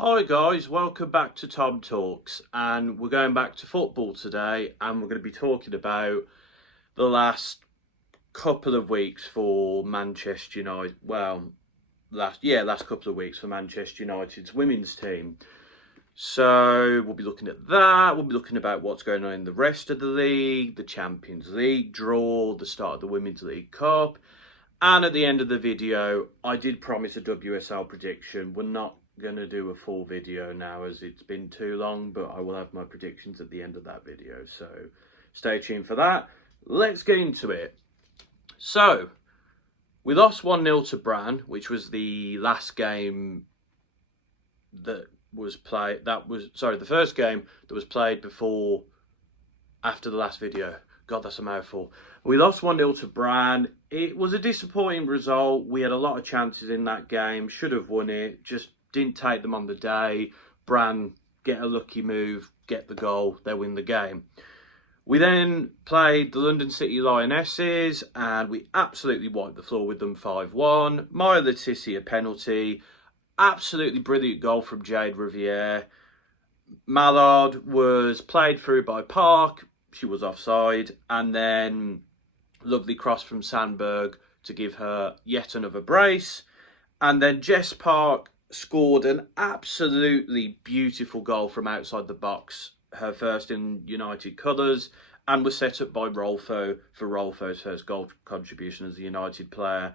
Hi guys, welcome back to Tom Talks, and we're going back to football today, and we're going to be talking about the last couple of weeks for Manchester United. Last couple of weeks for Manchester United's women's team. So we'll be looking at that. We'll be looking about what's going on in the rest of the league, the Champions League draw, the start of the Women's League Cup, and at the end of the video, I did promise a WSL prediction. We're not going to do a full video now as it's been too long, but I will have my predictions at the end of that video, so stay tuned for that. Let's get into it. So we lost 1-0 to Brann, which was the last game that was played. The first game that was played after the last video. God, that's a mouthful. We lost 1-0 to Brann. It was a disappointing result. We had a lot of chances in that game. Should have won it. Just didn't take them on the day. Brann get a lucky move, get the goal, they win the game. We then played the London City Lionesses and we absolutely wiped the floor with them 5-1. Maya Le Tissier a penalty. Absolutely brilliant goal from Jade Riviere. Mallard was played through by Park. She was offside. And then lovely cross from Sandberg to give her yet another brace. And then Jess Park scored an absolutely beautiful goal from outside the box, her first in United colours, and was set up by Rolfo for Rolfo's first goal contribution as a United player.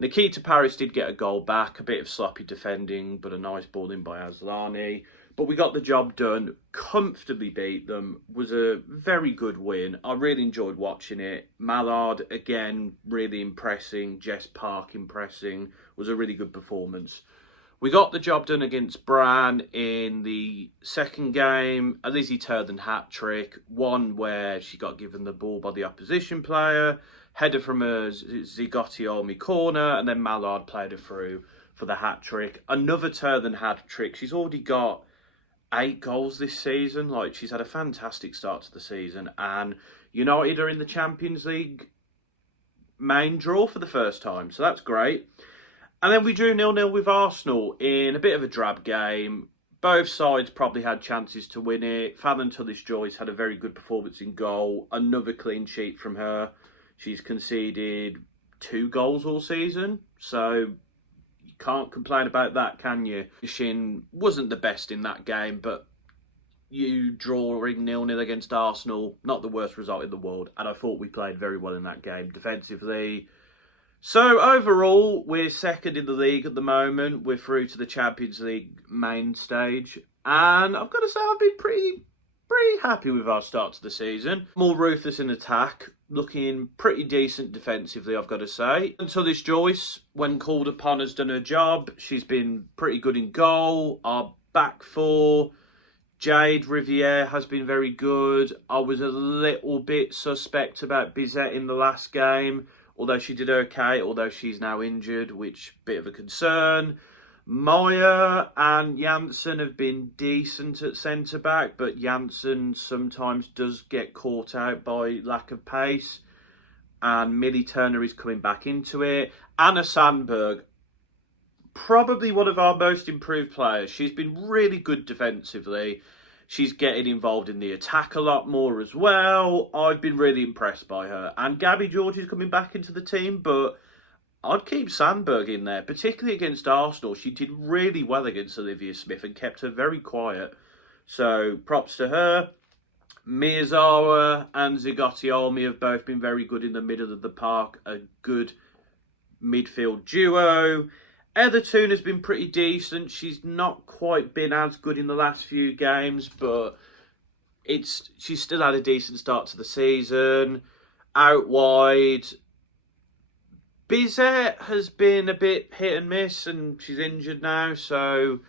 Nikita Paris did get a goal back, a bit of sloppy defending, but a nice ball in by Aslani. But we got the job done, comfortably beat them, was a very good win. I really enjoyed watching it. Mallard, again, really impressing. Jess Park impressing. Was a really good performance. We got the job done against Brann in the second game. A Lizzie Turden hat-trick. One where she got given the ball by the opposition player. Header from a Zigotti corner. And then Mallard played her through for the hat-trick. Another Turden hat-trick. She's already got 8 goals this season. Like, she's had a fantastic start to the season. And United are in the Champions League main draw for the first time. So that's great. And then we drew 0-0 with Arsenal in a bit of a drab game. Both sides probably had chances to win it. Fallon Tullis-Joyce had a very good performance in goal. Another clean sheet from her. She's conceded 2 goals all season. So you can't complain about that, can you? Shin wasn't the best in that game, but you drawing 0-0 against Arsenal, not the worst result in the world. And I thought we played very well in that game defensively. So overall, we're second in the league at the moment. We're through to the Champions League main stage. And I've got to say, I've been pretty happy with our start to the season. More ruthless in attack. Looking pretty decent defensively, I've got to say. Until this Joyce, when called upon, has done her job. She's been pretty good in goal. Our back four, Jade Riviere has been very good. I was a little bit suspect about Bizet in the last game. Although she did okay, although she's now injured, which bit of a concern. Maya and Janssen have been decent at centre-back, but Janssen sometimes does get caught out by lack of pace. And Millie Turner is coming back into it. Anna Sandberg, probably one of our most improved players. She's been really good defensively. She's getting involved in the attack a lot more as well. I've been really impressed by her. And Gabby George is coming back into the team, but I'd keep Sandberg in there, particularly against Arsenal. She did really well against Olivia Smith and kept her very quiet. So props to her. Miyazawa and Zigotti have both been very good in the middle of the park. A good midfield duo. Etherton has been pretty decent. She's not quite been as good in the last few games, but she's still had a decent start to the season. Out wide, Bizet has been a bit hit and miss, and she's injured now, so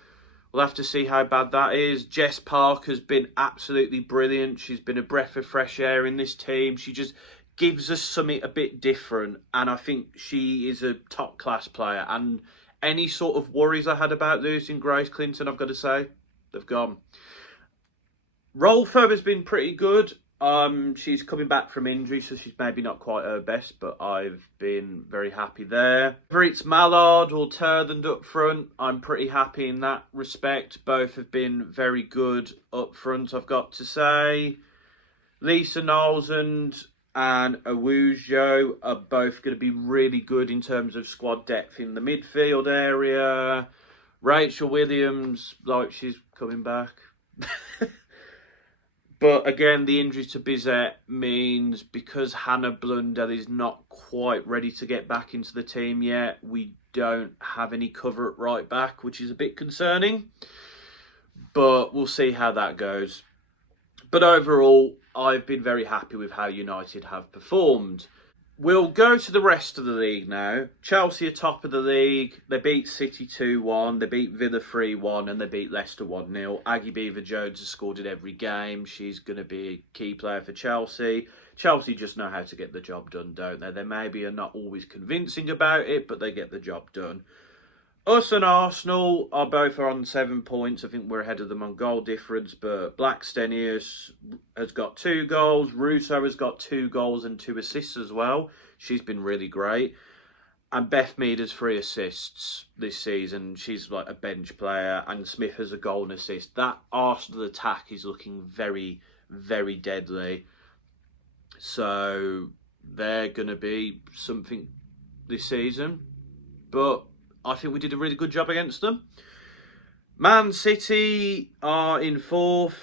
we'll have to see how bad that is. Jess Park has been absolutely brilliant. She's been a breath of fresh air in this team. She just gives us something a bit different, and I think she is a top-class player, and any sort of worries I had about losing Grace Clinton, I've got to say, they've gone. Rolfo has been pretty good. She's coming back from injury, so she's maybe not quite her best, but I've been very happy there. Whether it's Mallard or Turthand up front, I'm pretty happy in that respect. Both have been very good up front, I've got to say. Lisa Nolsand and Awujo are both going to be really good in terms of squad depth in the midfield area. Rachel Williams, like she's coming back. But again, the injury to Bizet means because Hannah Blundell is not quite ready to get back into the team yet, we don't have any cover at right back, which is a bit concerning. But we'll see how that goes. But overall, I've been very happy with how United have performed. We'll go to the rest of the league now. Chelsea are top of the league. They beat City 2-1. They beat Villa 3-1. And they beat Leicester 1-0. Aggie Beaver-Jones has scored in every game. She's going to be a key player for Chelsea. Chelsea just know how to get the job done, don't they? They maybe are not always convincing about it, but they get the job done. Us and Arsenal are both on 7 points. I think we're ahead of them on goal difference, but Blackstenius has got 2 goals. Russo has got 2 goals and 2 assists as well. She's been really great. And Beth Mead has 3 assists this season. She's like a bench player. And Smith has a goal and assist. That Arsenal attack is looking very, very deadly. So they're going to be something this season. But I think we did a really good job against them. Man City are in 4th.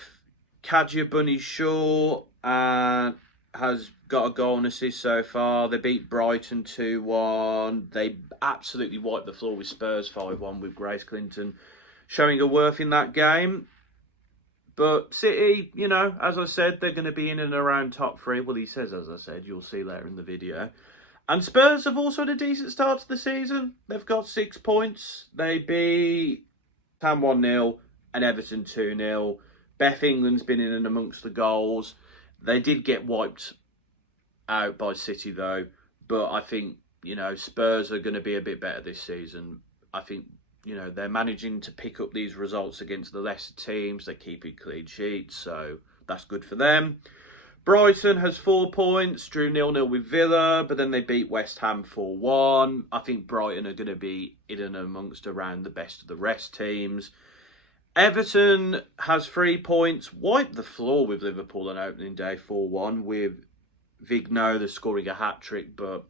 Kadja Bunny Shaw has got a goal and assist so far. They beat Brighton 2-1. They absolutely wiped the floor with Spurs 5-1 with Grace Clinton showing her worth in that game. But City, you know, as I said, they're going to be in and around top 3. Well, he says, as I said, you'll see later in the video. And Spurs have also had a decent start to the season. They've got 6 points. They beat Ham 1-0 and Everton 2-0. Beth England's been in and amongst the goals. They did get wiped out by City though. But I think, you know, Spurs are going to be a bit better this season. I think, you know, they're managing to pick up these results against the lesser teams. They're keeping clean sheets, so that's good for them. Brighton has 4 points, drew 0-0 with Villa, but then they beat West Ham 4-1. I think Brighton are going to be in and amongst around the best of the rest teams. Everton has 3 points, wiped the floor with Liverpool on opening day 4-1 with Vigneault scoring a hat-trick, but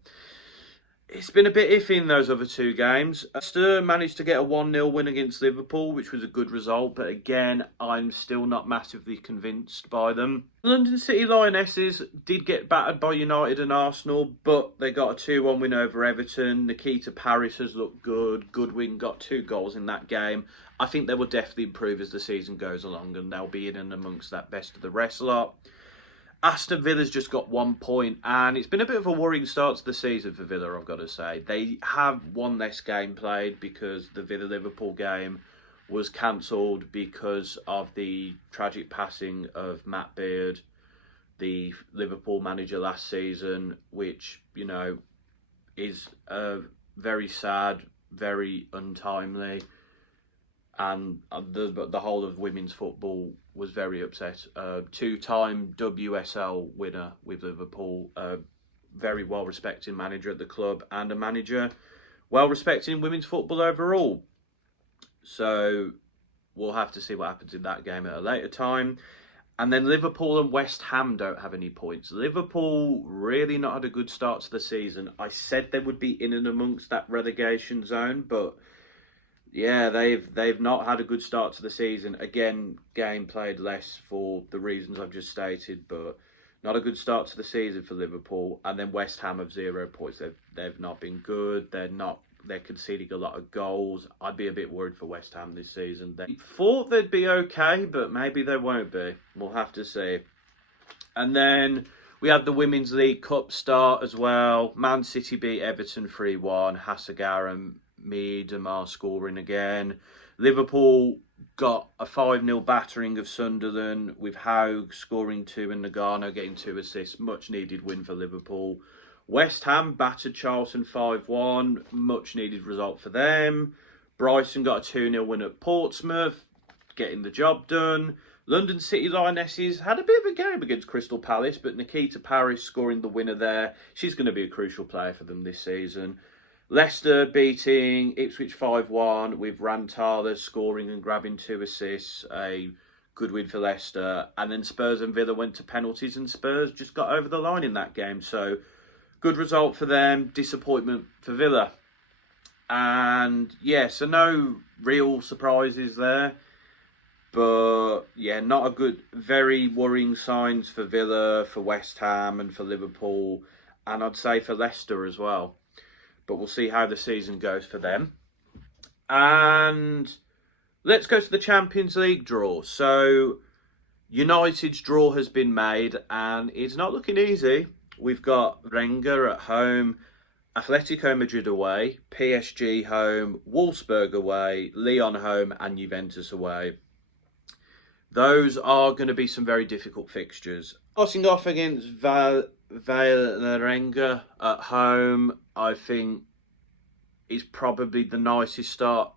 it's been a bit iffy in those other 2 games. Leicester managed to get a 1-0 win against Liverpool, which was a good result. But again, I'm still not massively convinced by them. London City Lionesses did get battered by United and Arsenal, but they got a 2-1 win over Everton. Nikita Paris has looked good. Goodwin got 2 goals in that game. I think they will definitely improve as the season goes along, and they'll be in and amongst that best of the rest lot. Aston Villa's just got 1 point, and it's been a bit of a worrying start to the season for Villa, I've got to say. They have one less game played because the Villa-Liverpool game was cancelled because of the tragic passing of Matt Beard, the Liverpool manager last season, which, you know, is very sad, very untimely. And the whole of women's football was very upset. 2-time WSL winner with Liverpool, very well-respected manager at the club, and a manager well-respected in women's football overall. So we'll have to see what happens in that game at a later time. And then Liverpool and West Ham don't have any points. Liverpool really not had a good start to the season. I said they would be in and amongst that relegation zone, but yeah, they've not had a good start to the season. Again, game played less for the reasons I've just stated, but not a good start to the season for Liverpool. And then West Ham have 0 points. They've not been good. They're conceding a lot of goals. I'd be a bit worried for West Ham this season. They thought they'd be okay, but maybe they won't be. We'll have to see. And then we had the Women's League Cup start as well. Man City beat Everton 3-1. Hasegawa and Miedemar scoring again. Liverpool got a 5-0 battering of Sunderland with Haug scoring 2 and Nagano getting 2 assists. Much needed win for Liverpool. West Ham battered Charlton 5-1. Much needed result for them. Brighton got a 2-0 win at Portsmouth, getting the job done. London City Lionesses had a bit of a game against Crystal Palace, but Nikita Parris scoring the winner there. She's going to be a crucial player for them this season. Leicester beating Ipswich 5-1 with Rantala scoring and grabbing 2 assists. A good win for Leicester. And then Spurs and Villa went to penalties and Spurs just got over the line in that game. So good result for them. Disappointment for Villa. And yeah, so no real surprises there. But yeah, not a good, very worrying signs for Villa, for West Ham and for Liverpool. And I'd say for Leicester as well. But we'll see how the season goes for them. And let's go to the Champions League draw. So United's draw has been made and it's not looking easy. We've got Renga at home, Atletico Madrid away, PSG home, Wolfsburg away, Lyon home and Juventus away. Those are going to be some very difficult fixtures. Starting off against Valerenga at home, I think is probably the nicest start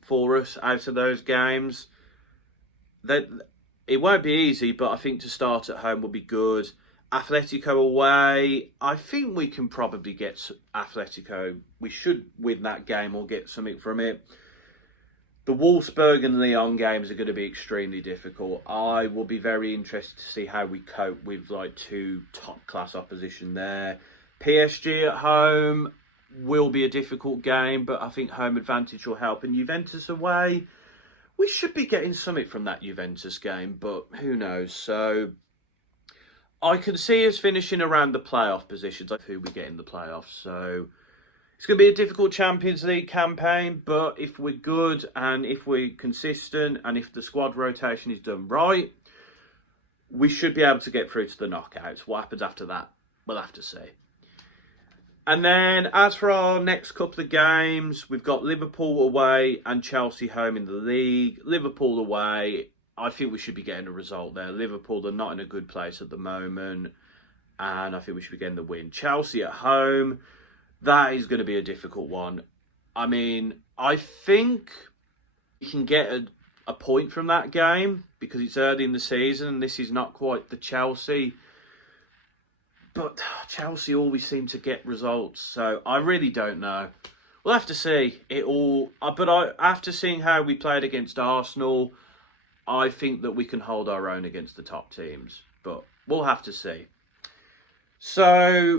for us out of those games. It won't be easy, but I think to start at home will be good. Atletico away, I think we can probably get Atletico. We should win that game or get something from it. The Wolfsburg and Lyon games are going to be extremely difficult. I will be very interested to see how we cope with like 2 top-class opposition there. PSG at home will be a difficult game, but I think home advantage will help. And Juventus away, we should be getting something from that Juventus game, but who knows? So I can see us finishing around the playoff positions, like who we get in the playoffs. So it's going to be a difficult Champions League campaign, but if we're good and if we're consistent and if the squad rotation is done right, we should be able to get through to the knockouts. What happens after that, we'll have to see. And then as for our next couple of games, we've got Liverpool away and Chelsea home in the league. Liverpool away, I think we should be getting a result there. Liverpool are not in a good place at the moment, and I think we should be getting the win. Chelsea at home, that is going to be a difficult one. I mean, I think we can get a point from that game because it's early in the season and this is not quite the Chelsea. But Chelsea always seem to get results, so I really don't know. We'll have to see it all. But after seeing how we played against Arsenal, I think that we can hold our own against the top teams. But we'll have to see. So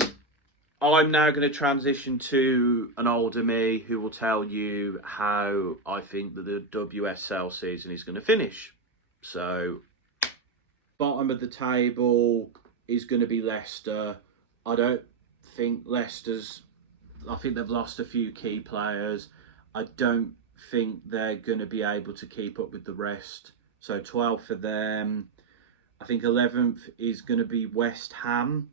I'm now going to transition to an older me who will tell you how I think that the WSL season is going to finish. So, bottom of the table is going to be Leicester. I don't think I think they've lost a few key players. I don't think they're going to be able to keep up with the rest. So 12th for them. I think 11th is going to be West Ham.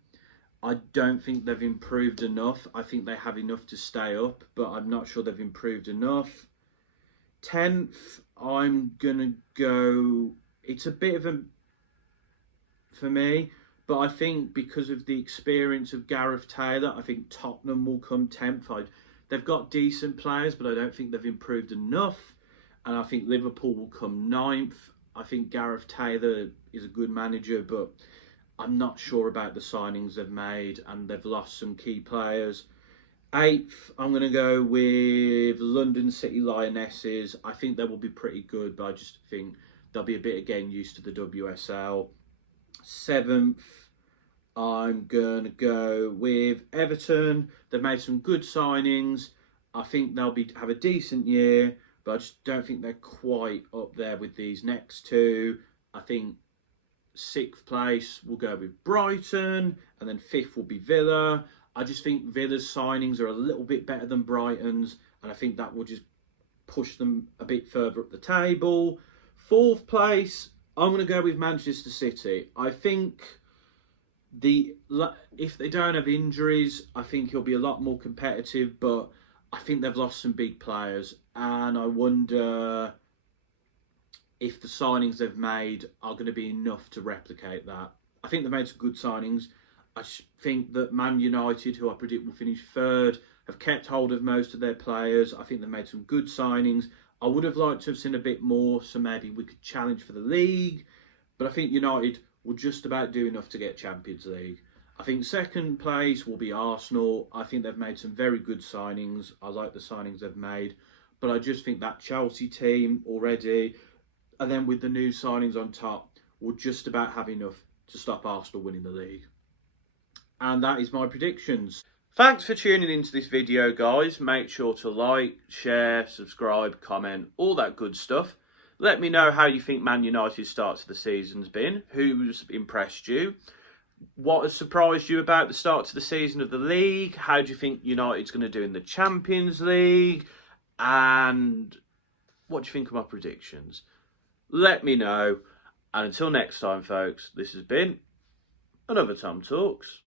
I don't think they've improved enough. I think they have enough to stay up, but I'm not sure they've improved enough. 10th, I'm going to go... It's a bit of a... For me... But I think because of the experience of Gareth Taylor, I think Tottenham will come 10th. They've got decent players, but I don't think they've improved enough. And I think Liverpool will come 9th. I think Gareth Taylor is a good manager, but I'm not sure about the signings they've made, and they've lost some key players. 8th, I'm going to go with London City Lionesses. I think they will be pretty good, but I just think they'll be a bit again used to the WSL. 7th, I'm going to go with Everton. They've made some good signings. I think they'll have a decent year, but I just don't think they're quite up there with these next two. I think 6th place will go with Brighton, and then 5th will be Villa. I just think Villa's signings are a little bit better than Brighton's, and I think that will just push them a bit further up the table. 4th place, I'm going to go with Manchester City. I think if they don't have injuries, I think he'll be a lot more competitive, but I think they've lost some big players, and I wonder if the signings they've made are going to be enough to replicate that. I think they've made some good signings. I think that Man United, who I predict will finish 3rd, have kept hold of most of their players. I think they've made some good signings. I would have liked to have seen a bit more, so maybe we could challenge for the league. but I think United will just about do enough to get Champions League. I think second place will be Arsenal. I think they've made some very good signings. I like the signings they've made. But I just think that Chelsea team already, and then with the new signings on top, will just about have enough to stop Arsenal winning the league. And that is my predictions. Thanks for tuning into this video, guys. Make sure to like, share, subscribe, comment, all that good stuff. Let me know how you think Man United's start to the season's been. Who's impressed you? What has surprised you about the start to the season of the league? How do you think United's going to do in the Champions League? And what do you think of my predictions? Let me know. And until next time, folks, this has been another Tom Talks.